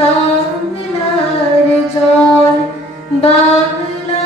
বাংলার জল বাংলা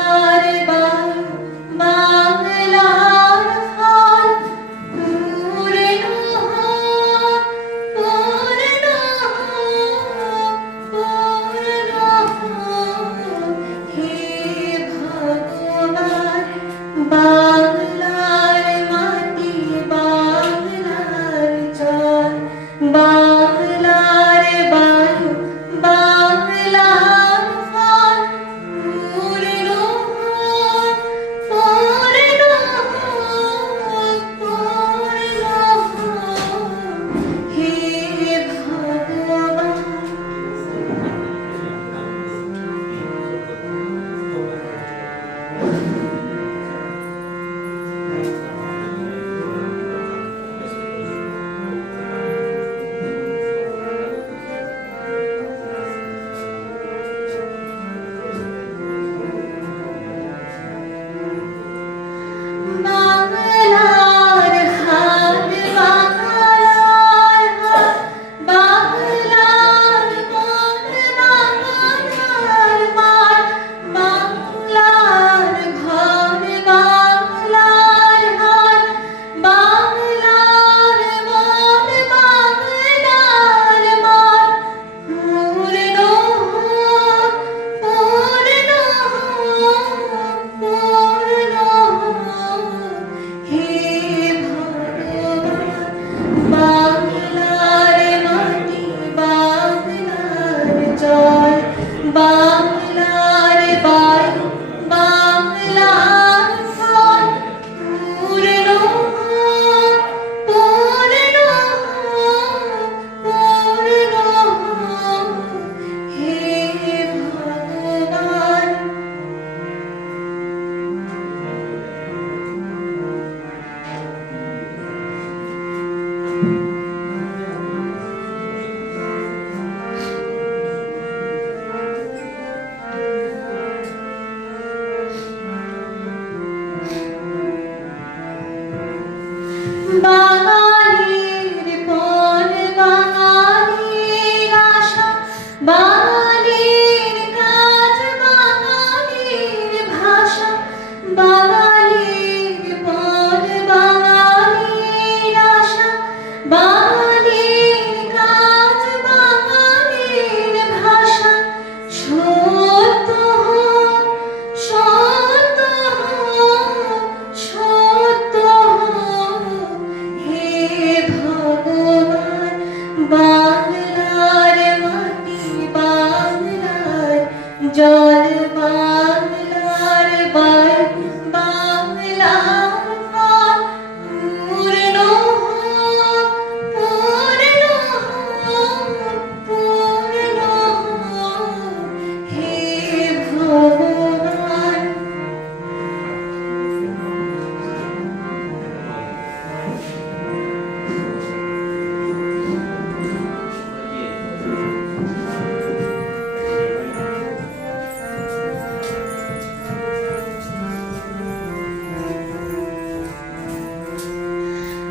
বাঙালির পর বাঙালির আশা 짠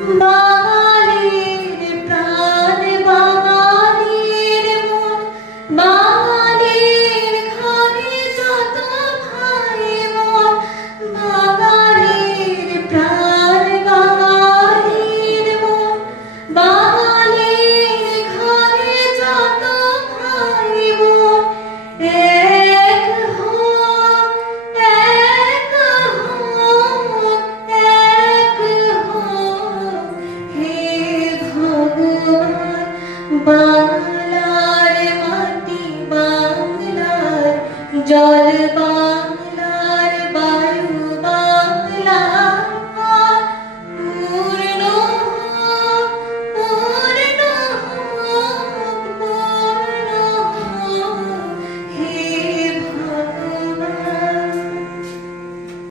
No. জল বা